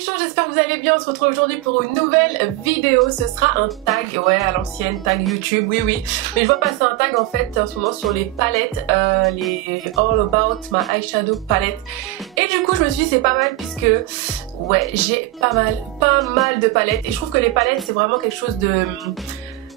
bichons, j'espère que vous allez bien. On se retrouve aujourd'hui pour une nouvelle vidéo. Ce sera un tag, ouais, à l'ancienne, tag YouTube, oui. Mais je vois passer un tag en fait en ce moment sur les palettes, les All About My Eyeshadow palettes. Et du coup je me suis dit c'est pas mal puisque ouais, j'ai pas mal de palettes. Et je trouve que les palettes c'est vraiment quelque chose de...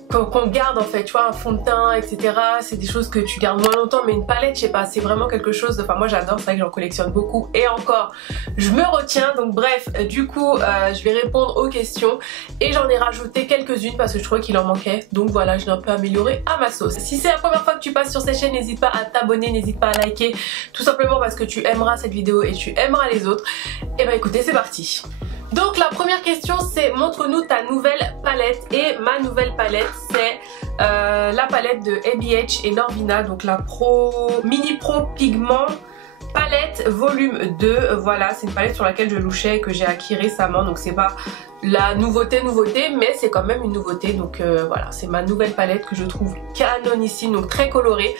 qu'on garde en fait, tu vois, un fond de teint, etc. C'est des choses que tu gardes moins longtemps, mais une palette, je sais pas, c'est vraiment quelque chose, enfin moi j'adore, c'est vrai que j'en collectionne beaucoup et encore, je me retiens. Donc bref, du coup, je vais répondre aux questions et j'en ai rajouté quelques-unes parce que je trouvais qu'il en manquait. Donc voilà, je l'ai un peu amélioré à ma sauce. Si c'est la première fois que tu passes sur cette chaîne, n'hésite pas à t'abonner, n'hésite pas à liker, tout simplement parce que tu aimeras cette vidéo et tu aimeras les autres. Et bah écoutez, c'est parti. Donc la première question c'est montre-nous ta nouvelle palette. Et ma nouvelle palette c'est la palette de ABH et Norvina, donc la Mini Pro Pigment palette volume 2. Voilà, c'est une palette sur laquelle je louchais et que j'ai acquis récemment, donc c'est pas la nouveauté mais c'est quand même une nouveauté. Donc voilà, c'est ma nouvelle palette que je trouve canonissime, donc très colorée.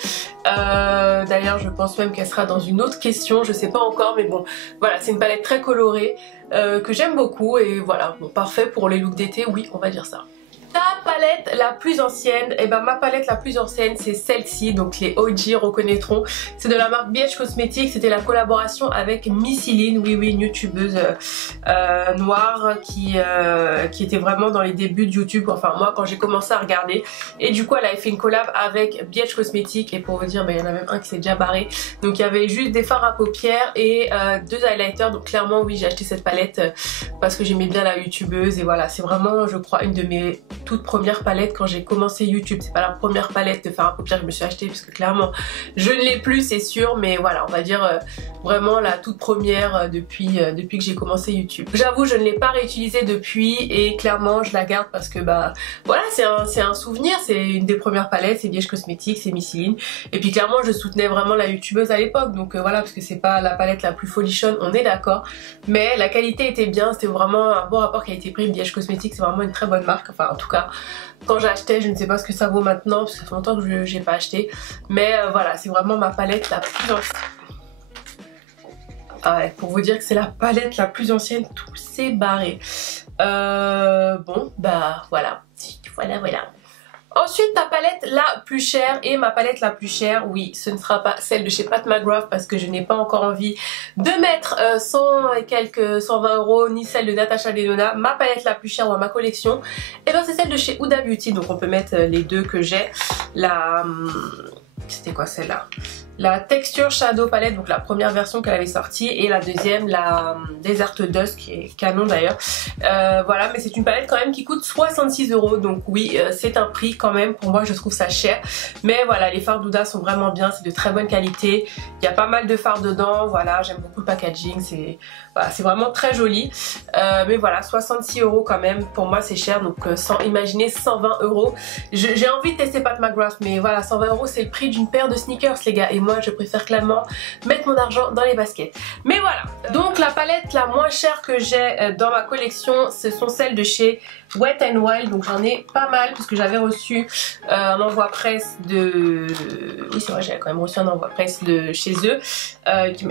D'ailleurs je pense même qu'elle sera dans une autre question, je sais pas encore, mais bon voilà, c'est une palette très colorée que j'aime beaucoup. Et voilà, bon, parfait pour les looks d'été, oui, on va dire ça. Ta palette la plus ancienne, et ben ma palette la plus ancienne c'est celle-ci, donc les OG reconnaîtront. C'est de la marque BH Cosmetics, c'était la collaboration avec Missyline, oui une youtubeuse noire qui était vraiment dans les débuts de YouTube, enfin moi quand j'ai commencé à regarder. Et du coup elle avait fait une collab avec BH Cosmetics et pour vous dire, ben, il y en a même un qui s'est déjà barré. Donc il y avait juste des fards à paupières et deux highlighters, donc clairement oui j'ai acheté cette palette parce que j'aimais bien la youtubeuse. Et voilà, c'est vraiment je crois une de mes toute première palette quand j'ai commencé YouTube. C'est pas la première palette de fard à paupières que je me suis achetée parce que clairement je ne l'ai plus, c'est sûr, mais voilà, on va dire vraiment la toute première depuis que j'ai commencé YouTube. J'avoue je ne l'ai pas réutilisée depuis et clairement je la garde parce que bah voilà, c'est un souvenir, c'est une des premières palettes, c'est BH Cosmetics, c'est Missyline. Et puis clairement je soutenais vraiment la youtubeuse à l'époque, donc voilà, parce que c'est pas la palette la plus folichonne, on est d'accord, mais la qualité était bien, c'était vraiment un bon rapport qualité-prix. BH Cosmetics c'est vraiment une très bonne marque, enfin en tout cas quand j'achetais, je ne sais pas ce que ça vaut maintenant parce que ça fait longtemps que je n'ai pas acheté, mais voilà, c'est vraiment ma palette la plus ancienne. Ah ouais, pour vous dire que c'est la palette la plus ancienne, tout s'est barré. Bon bah voilà. Ensuite, ta palette la plus chère. Et ma palette la plus chère, oui, ce ne sera pas celle de chez Pat McGrath parce que je n'ai pas encore envie de mettre 100 et quelques 120 €, ni celle de Natasha Denona. Ma palette la plus chère dans ma collection, et ben c'est celle de chez Huda Beauty. Donc on peut mettre les deux que j'ai. C'était quoi celle-là? La Texture Shadow Palette, donc la première version qu'elle avait sortie, et la deuxième, la Desert Dusk, qui est canon d'ailleurs. Voilà, mais c'est une palette quand même qui coûte 66 €, donc oui, c'est un prix quand même, pour moi je trouve ça cher. Mais voilà, les fards d'Huda sont vraiment bien, c'est de très bonne qualité, il y a pas mal de fards dedans, voilà, j'aime beaucoup le packaging, c'est voilà, vraiment très joli. Mais voilà, 66 € quand même, pour moi c'est cher, donc imaginez 120 €. J'ai envie de tester Pat McGrath, mais voilà, 120 € c'est le prix d'une paire de sneakers les gars, et moi je préfère clairement mettre mon argent dans les baskets. Mais voilà, donc la palette la moins chère que j'ai dans ma collection, ce sont celles de chez Wet n Wild. Donc j'en ai pas mal parce que j'avais reçu un envoi presse de... Oui c'est vrai, j'avais quand même reçu un envoi presse de chez eux.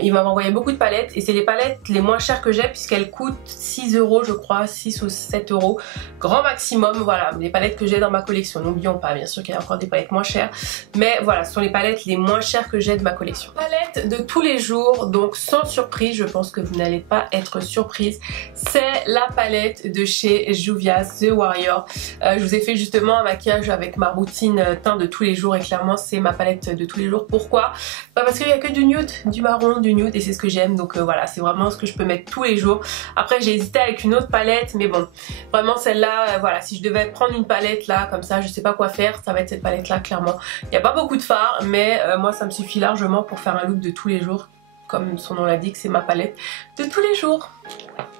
Ils m'avaient envoyé beaucoup de palettes et c'est les palettes les moins chères que j'ai puisqu'elles coûtent 6 € je crois, 6 ou 7 € grand maximum. Voilà, les palettes que j'ai dans ma collection. N'oublions pas bien sûr qu'il y a encore des palettes moins chères, mais voilà, ce sont les palettes les moins chères que j'ai de ma collection. Palette de tous les jours, donc sans surprise, je pense que vous n'allez pas être surprise, c'est la palette de chez Juvia's The Warrior. Je vous ai fait justement un maquillage avec ma routine teint de tous les jours et clairement c'est ma palette de tous les jours. Pourquoi? Bah parce qu'il n'y a que du nude, du marron, du nude, et c'est ce que j'aime, donc voilà, c'est vraiment ce que je peux mettre tous les jours. Après j'ai hésité avec une autre palette, mais bon, vraiment celle-là, voilà, si je devais prendre une palette là comme ça, je sais pas quoi faire, ça va être cette palette là clairement. Il n'y a pas beaucoup de fards, mais moi ça me suffit largement pour faire un look de tous les jours, comme son nom l'indique, c'est ma palette de tous les jours.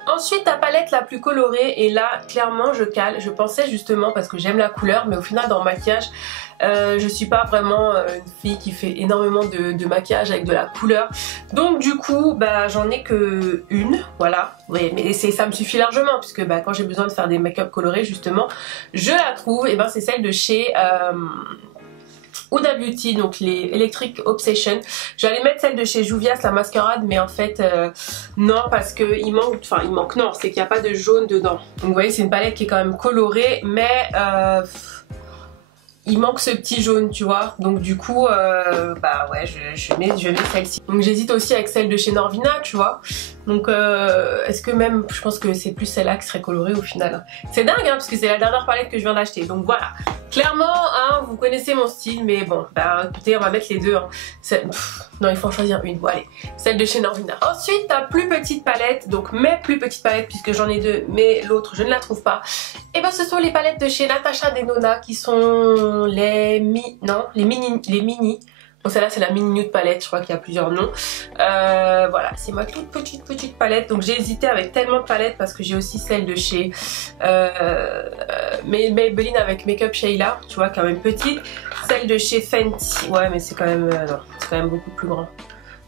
Ensuite, ta palette la plus colorée, et là clairement je cale. Je pensais justement, parce que j'aime la couleur, mais au final dans le maquillage je suis pas vraiment une fille qui fait énormément de maquillage avec de la couleur, donc du coup bah j'en ai que une, voilà. Oui, mais ça me suffit largement puisque bah, quand j'ai besoin de faire des make-up colorés justement, je la trouve, et ben c'est celle de chez Huda Beauty, donc les Electric Obsession. J'allais mettre celle de chez Juvia's, la mascarade, mais en fait non, parce que il manque non, c'est qu'il n'y a pas de jaune dedans. Donc vous voyez, c'est une palette qui est quand même colorée, mais il manque ce petit jaune, tu vois. Donc du coup bah ouais, je mets celle-ci. Donc j'hésite aussi avec celle de chez Norvina, tu vois. Donc est-ce que même, je pense que c'est plus celle-là qui serait colorée au final. C'est dingue hein, parce que c'est la dernière palette que je viens d'acheter. Donc voilà, clairement hein, vous connaissez mon style, mais bon bah écoutez, on va mettre les deux hein. Non, il faut en choisir une, bon allez, celle de chez Norvina. Ensuite ta plus petite palette, donc mes plus petites palettes, puisque j'en ai deux, mais l'autre je ne la trouve pas. Et ben ce sont les palettes de chez Natasha Denona, qui sont les mini. Bon, celle-là c'est la mini nude palette, je crois qu'il y a plusieurs noms. Voilà, c'est ma toute petite palette. Donc j'ai hésité avec tellement de palettes parce que j'ai aussi celle de chez Maybelline avec Makeup Sheila, tu vois, quand même petite. Celle de chez Fenty, ouais mais c'est quand même non, c'est quand même beaucoup plus grand.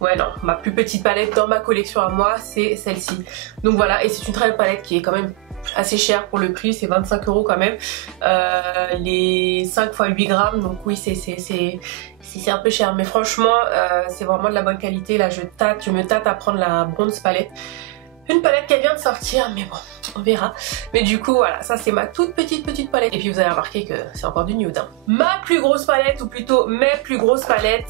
Ouais non, ma plus petite palette dans ma collection à moi c'est celle-ci. Donc voilà, et c'est une très belle palette qui est quand même assez chère pour le prix, c'est 25 € quand même. Les 5 x 8 grammes, donc oui c'est un peu cher, mais franchement c'est vraiment de la bonne qualité. Là je me tâte à prendre la bronze palette. Une palette qui vient de sortir, mais bon, on verra. Mais du coup, voilà, ça c'est ma toute petite palette. Et puis vous avez remarqué que c'est encore du nude. Hein. Ma plus grosse palette, ou plutôt mes plus grosses palettes,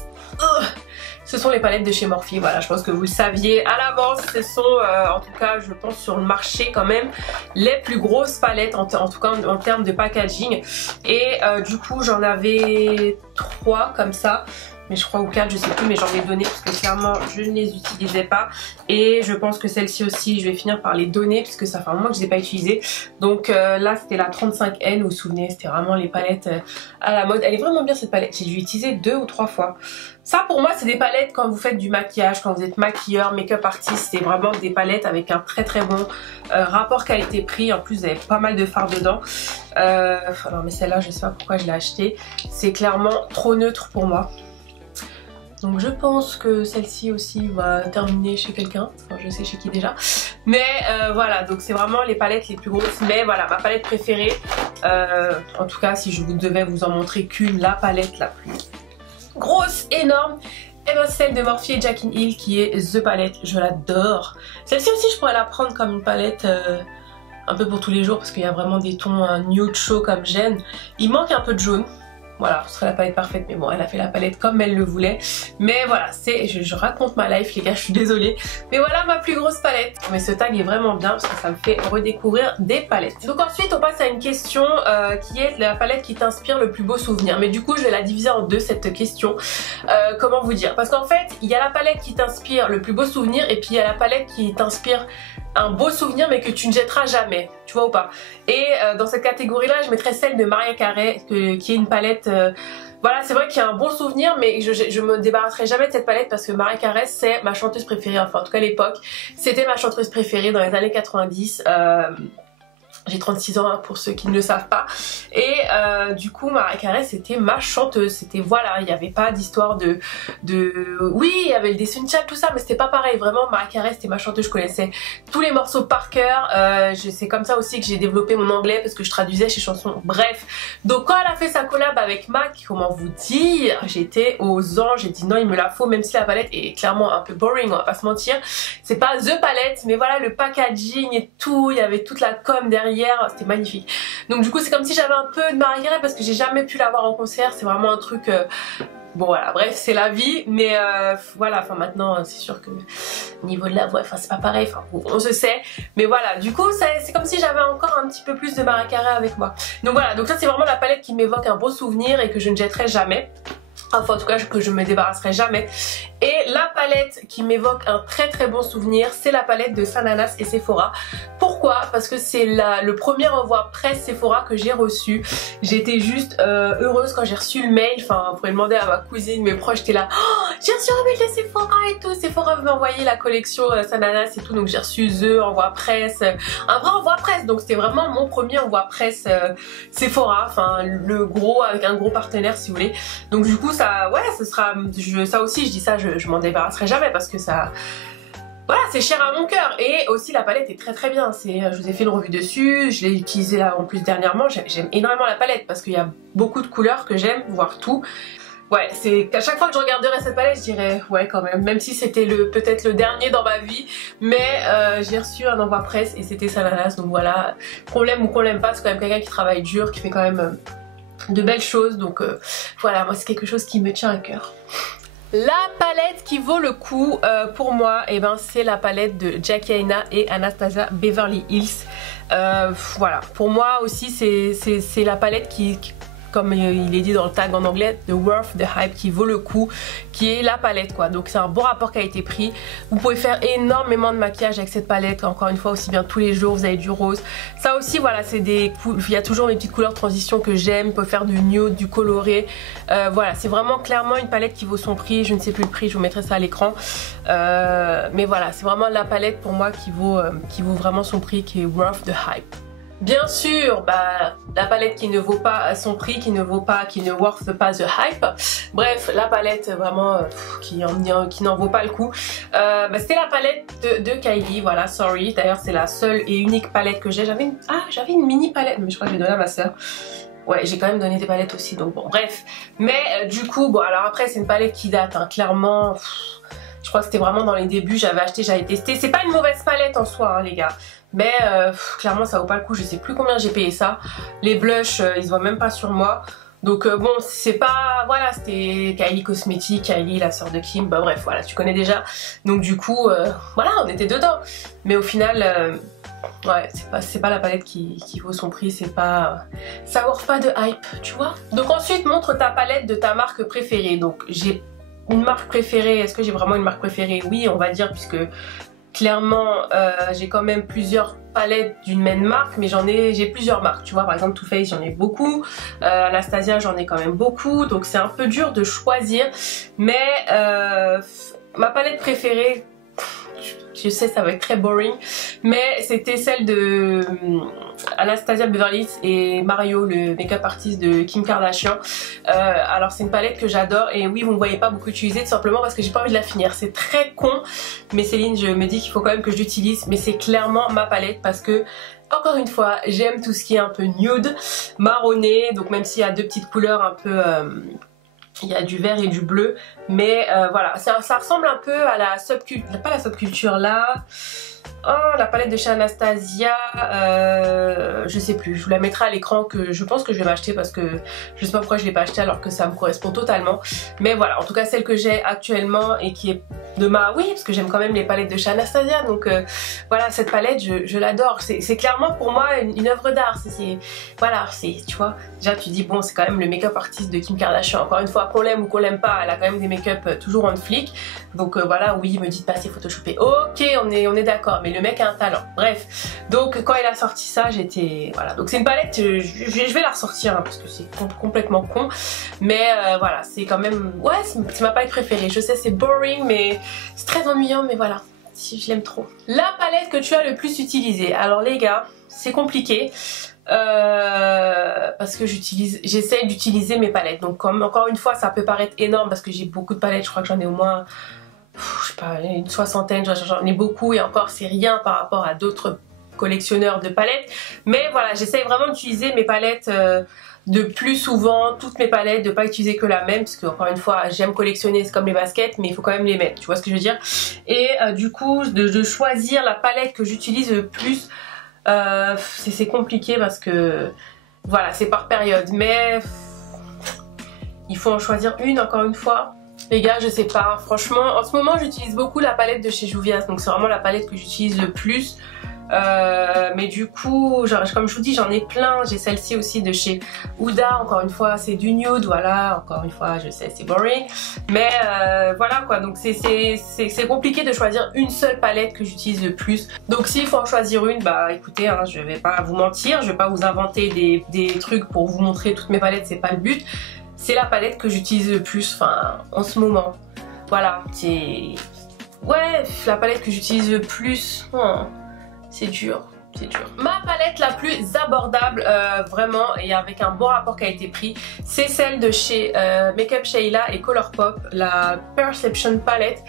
ce sont les palettes de chez Morphe. Voilà, je pense que vous le saviez à l'avance. Ce sont, en tout cas, je pense sur le marché quand même, les plus grosses palettes, en tout cas en termes de packaging. Et du coup, j'en avais 3 comme ça. Mais je crois ou 4, je sais plus, mais j'en ai donné parce que clairement je ne les utilisais pas. Et je pense que celle-ci aussi je vais finir par les donner puisque ça fait un moment que je ne les ai pas utilisées. Donc là c'était la 35N, vous vous souvenez, c'était vraiment les palettes à la mode. Elle est vraiment bien cette palette, j'ai dû l'utiliser 2 ou 3 fois. Ça pour moi c'est des palettes quand vous faites du maquillage, quand vous êtes maquilleur, make-up artiste, c'est vraiment des palettes avec un très bon rapport qualité-prix. En plus vous avez pas mal de fard dedans. Non mais celle-là je sais pas pourquoi je l'ai achetée, c'est clairement trop neutre pour moi. Donc je pense que celle-ci aussi va terminer chez quelqu'un, enfin je sais chez qui déjà. Mais voilà, donc c'est vraiment les palettes les plus grosses. Mais voilà, ma palette préférée, en tout cas si je vous devais vous en montrer qu'une, la palette la plus grosse, énorme, et bien celle de Morphe et Jaclyn Hill qui est The Palette, je l'adore. Celle-ci aussi je pourrais la prendre comme une palette un peu pour tous les jours parce qu'il y a vraiment des tons nude chaud comme j'aime. Il manque un peu de jaune. Voilà, ce serait la palette parfaite, mais bon, elle a fait la palette comme elle le voulait. Mais voilà, je raconte ma life les gars, je suis désolée. Mais voilà ma plus grosse palette. Mais ce tag est vraiment bien parce que ça me fait redécouvrir des palettes. Donc ensuite on passe à une question qui est la palette qui t'inspire le plus beau souvenir. Mais du coup je vais la diviser en deux cette question. Comment vous dire? Parce qu'en fait il y a la palette qui t'inspire le plus beau souvenir et puis il y a la palette qui t'inspire un beau souvenir mais que tu ne jetteras jamais, tu vois ou pas. Et dans cette catégorie là je mettrais celle de Mariah Carey qui est une palette voilà, c'est vrai qu'il y a un bon souvenir mais je me débarrasserai jamais de cette palette parce que Mariah Carey c'est ma chanteuse préférée, enfin en tout cas à l'époque c'était ma chanteuse préférée dans les années 90. J'ai 36 ans hein, pour ceux qui ne le savent pas. Et du coup Mariah Carey c'était ma chanteuse. C'était voilà, il n'y avait pas d'histoire de... Oui, il y avait le Destiny Child tout ça, mais c'était pas pareil. Vraiment Mariah Carey c'était ma chanteuse, je connaissais tous les morceaux par cœur. C'est comme ça aussi que j'ai développé mon anglais parce que je traduisais ses chansons. Bref, donc quand elle a fait sa collab avec MAC, comment vous dire, j'étais aux anges, j'ai dit non il me la faut, même si la palette est clairement un peu boring, on va pas se mentir. C'est pas The Palette, mais voilà le packaging et tout, il y avait toute la com derrière. C'était magnifique. Donc du coup c'est comme si j'avais un peu de Mariah Carey parce que j'ai jamais pu la voir en concert. C'est vraiment un truc bon voilà, bref c'est la vie. Mais voilà, enfin maintenant c'est sûr que au niveau de la voix, enfin c'est pas pareil, enfin on se sait. Mais voilà, du coup c'est comme si j'avais encore un petit peu plus de Mariah Carey avec moi. Donc voilà, donc ça c'est vraiment la palette qui m'évoque un beau souvenir et que je ne jetterai jamais. Enfin en tout cas que je me débarrasserai jamais. Et la palette qui m'évoque un très bon souvenir, c'est la palette de Sananas et Sephora. Pourquoi? Parce que c'est le premier envoi presse Sephora que j'ai reçu. J'étais juste heureuse quand j'ai reçu le mail. Enfin vous pourrez demander à ma cousine, mes proches, j'étais là, oh, j'ai reçu un mail de Sephora et tout. Sephora veut m'envoyer la collection Sananas et tout. Donc j'ai reçu The envoi presse, un vrai envoi presse. Donc c'était vraiment mon premier envoi presse Sephora. Enfin le gros, avec un gros partenaire si vous voulez. Donc du coup ça, ouais, ce sera, ça aussi je dis ça, je m'en débarrasserai jamais parce que ça, voilà, c'est cher à mon cœur. Et aussi la palette est très bien. Je vous ai fait une revue dessus, je l'ai utilisée là en plus dernièrement. J'aime énormément la palette parce qu'il y a beaucoup de couleurs que j'aime, voire tout. Ouais, c'est qu'à chaque fois que je regarderais cette palette, je dirais ouais quand même si c'était peut-être le dernier dans ma vie, mais j'ai reçu un envoi presse et c'était Salanas, donc voilà, qu'on l'aime ou qu'on l'aime pas, c'est quand même quelqu'un qui travaille dur, qui fait quand même de belles choses, donc voilà, moi c'est quelque chose qui me tient à cœur. La palette qui vaut le coup pour moi, et ben c'est la palette de Jackie Aina et Anastasia Beverly Hills. Voilà, pour moi aussi c'est la palette qui comme il est dit dans le tag en anglais, the worth the hype, qui vaut le coup, qui est la palette quoi. Donc c'est un bon rapport qui a été pris. Vous pouvez faire énormément de maquillage avec cette palette, encore une fois aussi bien tous les jours, vous avez du rose. Ça aussi voilà, c'est des il y a toujours mes petites couleurs transition que j'aime, on peut faire du nude, du coloré. Voilà, c'est vraiment clairement une palette qui vaut son prix, je ne sais plus le prix, je vous mettrai ça à l'écran. Mais voilà, c'est vraiment la palette pour moi qui vaut vraiment son prix, qui est worth the hype. Bien sûr, bah, la palette qui ne vaut pas son prix, qui ne worth pas the hype. Bref, la palette vraiment qui n'en vaut pas le coup. Bah, c'était la palette de Kylie, voilà, sorry. D'ailleurs, c'est la seule et unique palette que j'ai. J'avais une mini palette, mais je crois que j'ai donné à ma soeur. Ouais, j'ai quand même donné des palettes aussi, donc bon, bref. Mais du coup, bon, alors après, c'est une palette qui date, hein, clairement. Je crois que c'était vraiment dans les débuts, j'avais acheté, j'avais testé. C'est pas une mauvaise palette en soi, hein, les gars. Mais clairement ça vaut pas le coup, je sais plus combien j'ai payé ça. Les blushs ils se voient même pas sur moi. Donc bon c'est pas, voilà, c'était Kylie Cosmetics, Kylie la sœur de Kim, bah bref voilà tu connais déjà. Donc du coup voilà on était dedans. Mais au final ouais c'est pas la palette qui vaut son prix, c'est pas, ça vaut pas de hype tu vois. Donc ensuite montre ta palette de ta marque préférée. Donc j'ai une marque préférée, est-ce que j'ai vraiment une marque préférée? Oui on va dire puisque clairement j'ai quand même plusieurs palettes d'une même marque, mais j'ai plusieurs marques, tu vois, par exemple Too Faced j'en ai beaucoup, Anastasia j'en ai quand même beaucoup, donc c'est un peu dur de choisir, mais ma palette préférée, je sais ça va être très boring, mais c'était celle de Anastasia Beverly Hills et Mario, le make-up artiste de Kim Kardashian. Alors c'est une palette que j'adore et oui vous ne voyez pas beaucoup utiliser tout simplement parce que j'ai pas envie de la finir. C'est très con, mais Céline je me dis qu'il faut quand même que je l'utilise, mais c'est clairement ma palette parce que encore une fois j'aime tout ce qui est un peu nude, marronné, donc même s'il y a deux petites couleurs un peu... il y a du vert et du bleu, mais voilà, ça ressemble un peu à la subculture, pas la subculture là, oh, la palette de chez Anastasia, je sais plus, je vous la mettrai à l'écran, que je pense que je vais m'acheter parce que je sais pas pourquoi je l'ai pas acheté alors que ça me correspond totalement, mais voilà, en tout cas celle que j'ai actuellement et qui est de ma, oui parce que j'aime quand même les palettes de chez Anastasia, donc voilà cette palette je l'adore, c'est clairement pour moi une œuvre d'art, voilà, tu vois, déjà tu dis bon c'est quand même le make-up artiste de Kim Kardashian, encore une fois qu'on l'aime ou qu'on l'aime pas, elle a quand même des make-up toujours en flic, donc voilà, oui me dites pas c'est photoshopé, ok on est d'accord, mais le mec a un talent, bref, donc quand il a sorti ça j'étais, voilà, donc c'est une palette, je vais la ressortir hein, parce que c'est complètement con, mais voilà, c'est quand même, ouais c'est ma palette préférée, je sais c'est boring mais c'est très ennuyant, mais voilà, si je l'aime trop. La palette que tu as le plus utilisée, alors les gars c'est compliqué parce que j'essaie d'utiliser mes palettes, donc comme encore une fois ça peut paraître énorme parce que j'ai beaucoup de palettes, je crois que j'en ai au moins je sais pas, une soixantaine, j'en ai beaucoup et encore c'est rien par rapport à d'autres collectionneurs de palettes, mais voilà j'essaie vraiment d'utiliser mes palettes de plus souvent, toutes mes palettes, de pas utiliser que la même parce que encore une fois j'aime collectionner, c'est comme les baskets mais il faut quand même les mettre, tu vois ce que je veux dire, et du coup de choisir la palette que j'utilise le plus, c'est compliqué parce que voilà c'est par période, mais il faut en choisir une encore une fois. Les gars je sais pas, franchement en ce moment j'utilise beaucoup la palette de chez Juvia's, donc c'est vraiment la palette que j'utilise le plus. Mais du coup genre, comme je vous dis j'en ai plein, j'ai celle-ci aussi de chez Huda, encore une fois c'est du nude, voilà, encore une fois je sais c'est boring, mais voilà quoi, donc c'est compliqué de choisir une seule palette que j'utilise le plus, donc s'il faut en choisir une, bah écoutez hein, je vais pas vous mentir, je vais pas vous inventer des trucs pour vous montrer toutes mes palettes, c'est pas le but, c'est la palette que j'utilise le plus, enfin en ce moment, voilà, c'est, ouais la palette que j'utilise le plus, c'est dur, c'est dur. Ma palette la plus abordable vraiment et avec un bon rapport qui a été pris, c'est celle de chez Makeup Sheila et Colourpop, la Perception Palette.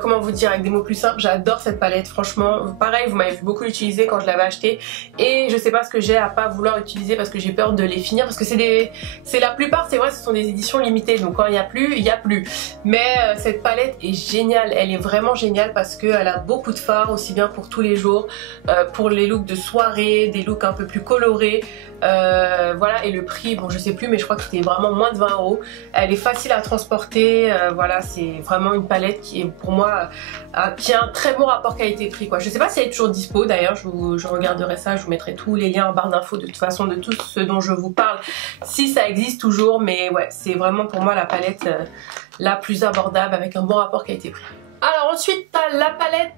Comment vous dire, avec des mots plus simples, j'adore cette palette, franchement. Pareil, vous m'avez vu beaucoup l'utiliser quand je l'avais acheté et je sais pas ce que j'ai à pas vouloir utiliser parce que j'ai peur de les finir, parce que c'est la plupart, c'est vrai, ce sont des éditions limitées, donc quand il n'y a plus, il n'y a plus. Mais cette palette est géniale, elle est vraiment géniale parce qu'elle a beaucoup de fards, aussi bien pour tous les jours, pour les looks de soirée, des looks un peu plus colorés. Voilà, et le prix, bon je sais plus, mais je crois que c'était vraiment moins de 20 €. Elle est facile à transporter, voilà, c'est vraiment une palette qui est pour moi qui a un très bon rapport qualité-prix quoi. Je sais pas si elle est toujours dispo d'ailleurs, je regarderai ça, je vous mettrai tous les liens en barre d'infos de toute façon de tout ce dont je vous parle si ça existe toujours, mais ouais, c'est vraiment pour moi la palette la plus abordable avec un bon rapport qualité-prix. Alors ensuite t'as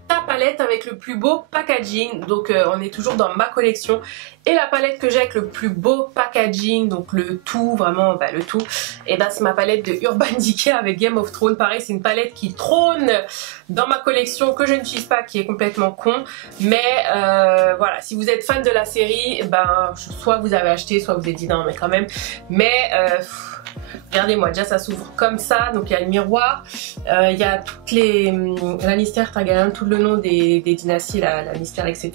ta palette avec le plus beau packaging, donc on est toujours dans ma collection, et la palette que j'ai avec le plus beau packaging, donc le tout, vraiment bah, le tout, et ben c'est ma palette de Urban Decay avec Game of Thrones. Pareil, c'est une palette qui trône dans ma collection, que je n'utilise pas, qui est complètement con, mais voilà, si vous êtes fan de la série, ben soit vous avez acheté, soit vous avez dit non mais quand même, mais regardez-moi, déjà ça s'ouvre comme ça, donc il y a le miroir, il y a toutes les Lannister, Targaryen, tout le nom des dynasties, la Lannister, etc.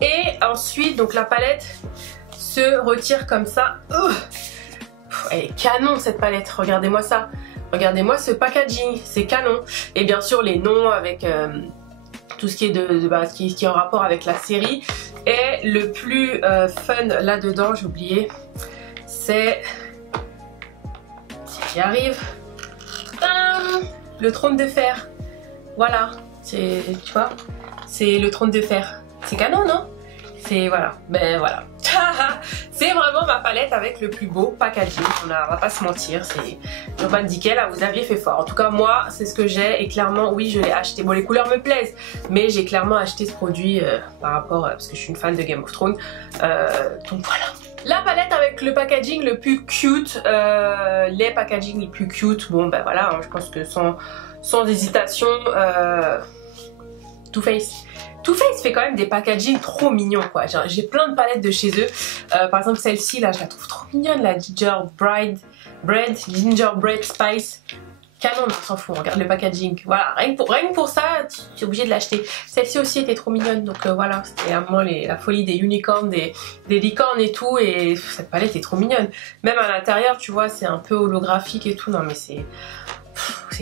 Et ensuite, donc la palette se retire comme ça. Elle est canon cette palette, regardez-moi ça. Regardez-moi ce packaging, c'est canon. Et bien sûr les noms avec tout ce qui est qui est en rapport avec la série. Et le plus fun là-dedans, j'ai oublié, c'est... J'y arrive. Le trône de fer. Voilà. Tu vois, c'est le trône de fer. C'est canon, non? C'est voilà. Ben voilà. C'est vraiment ma palette avec le plus beau packaging. On va pas se mentir. C'est Urban Decay. Là, vous aviez fait fort. En tout cas, moi, c'est ce que j'ai. Et clairement, oui, je l'ai acheté. Bon, les couleurs me plaisent. Mais j'ai clairement acheté ce produit par rapport... parce que je suis une fan de Game of Thrones. Donc voilà. La palette avec le packaging le plus cute, les packaging les plus cute, bon ben voilà, hein, je pense que sans hésitation, Too Faced. Too Faced fait quand même des packaging trop mignons quoi, j'ai plein de palettes de chez eux, par exemple celle-ci là, je la trouve trop mignonne, la Gingerbread Spice. Canon, on s'en fout, on regarde le packaging. Voilà, rien que pour ça, tu es obligé de l'acheter. Celle-ci aussi était trop mignonne, donc voilà, c'était à moi la folie des unicorns, des licornes et tout, et cette palette est trop mignonne. Même à l'intérieur, tu vois, c'est un peu holographique et tout, non mais c'est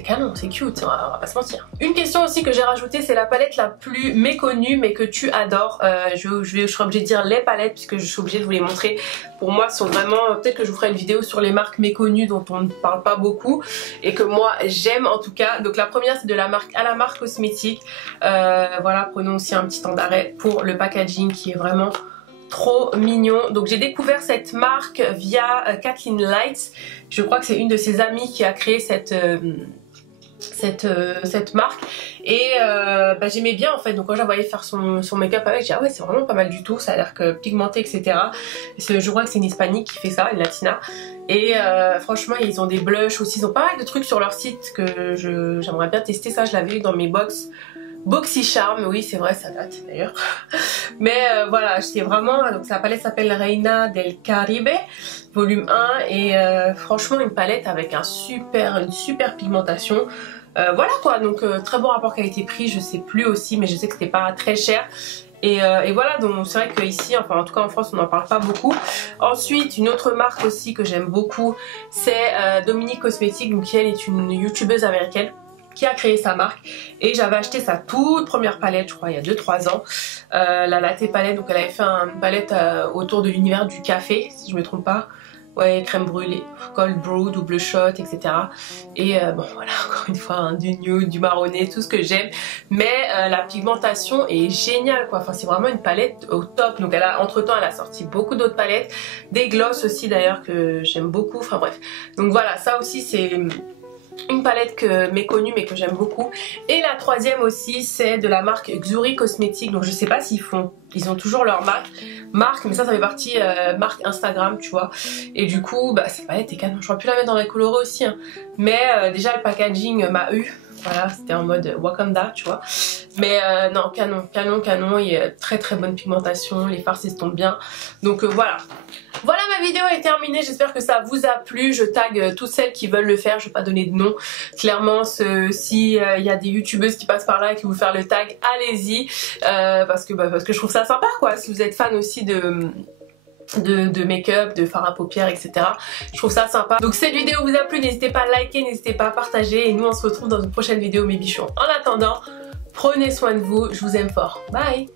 canon, c'est cute, on va pas se mentir. Une question aussi que j'ai rajoutée, c'est la palette la plus méconnue mais que tu adores. Je serai obligée de dire les palettes puisque je suis obligée de vous les montrer. Pour moi, sont vraiment, peut-être que je vous ferai une vidéo sur les marques méconnues dont on ne parle pas beaucoup et que moi j'aime en tout cas. Donc la première c'est de la marque à la marque cosmétique. Voilà, prenons aussi un petit temps d'arrêt pour le packaging qui est vraiment trop mignon. Donc j'ai découvert cette marque via Kathleen Lights. Je crois que c'est une de ses amies qui a créé cette marque et j'aimais bien en fait, donc quand j'avais voyé faire son make-up avec, j'ai dit ah ouais c'est vraiment pas mal du tout, ça a l'air que pigmenté etc. Je crois que c'est une hispanique qui fait ça, une latina, et franchement ils ont des blushs aussi, ils ont pas mal de trucs sur leur site que j'aimerais bien tester. Ça je l'avais eu dans mes BoxyCharm, oui c'est vrai, ça date d'ailleurs. Mais voilà, c'est vraiment, donc sa palette s'appelle Reina del Caribe volume 1 et franchement une palette avec une super pigmentation. Voilà quoi, donc très bon rapport qualité-prix, je sais plus aussi mais je sais que c'était pas très cher. Et voilà, donc c'est vrai que ici, enfin en tout cas en France on n'en parle pas beaucoup. Ensuite une autre marque aussi que j'aime beaucoup, c'est Dominique Cosmétique, donc elle est une youtubeuse américaine qui a créé sa marque, et j'avais acheté sa toute première palette je crois il y a 2-3 ans, la latte palette. Donc elle avait fait une palette autour de l'univers du café si je me trompe pas, ouais, crème brûlée, cold brew, double shot etc. Et bon voilà, encore une fois hein, du nude, du marronné, tout ce que j'aime, mais la pigmentation est géniale quoi, enfin c'est vraiment une palette au top. Donc entre temps elle a sorti beaucoup d'autres palettes, des gloss aussi d'ailleurs que j'aime beaucoup, enfin bref. Donc voilà, ça aussi c'est une palette méconnue mais que j'aime beaucoup. Et la troisième aussi c'est de la marque Xuri Cosmétique, donc je sais pas ils ont toujours leur marque, mais ça fait partie marque Instagram tu vois. Et du coup cette palette est canon, je pourrais plus la mettre dans la colorée aussi hein. Mais déjà le packaging m'a eu, Voilà, c'était en mode Wakanda, tu vois. Mais non, canon, il y a très bonne pigmentation, les fards s'estompent bien. Donc voilà. Voilà, ma vidéo est terminée, j'espère que ça vous a plu. Je tag toutes celles qui veulent le faire, je vais pas donner de nom. Clairement, si y a des youtubeuses qui passent par là et qui vous faire le tag, allez-y. Parce que je trouve ça sympa, quoi. Si vous êtes fan aussi de make-up, de fard à paupières, etc. Je trouve ça sympa. Donc cette vidéo vous a plu, n'hésitez pas à liker, n'hésitez pas à partager. Et nous, on se retrouve dans une prochaine vidéo, mes bichons. En attendant, prenez soin de vous, je vous aime fort. Bye!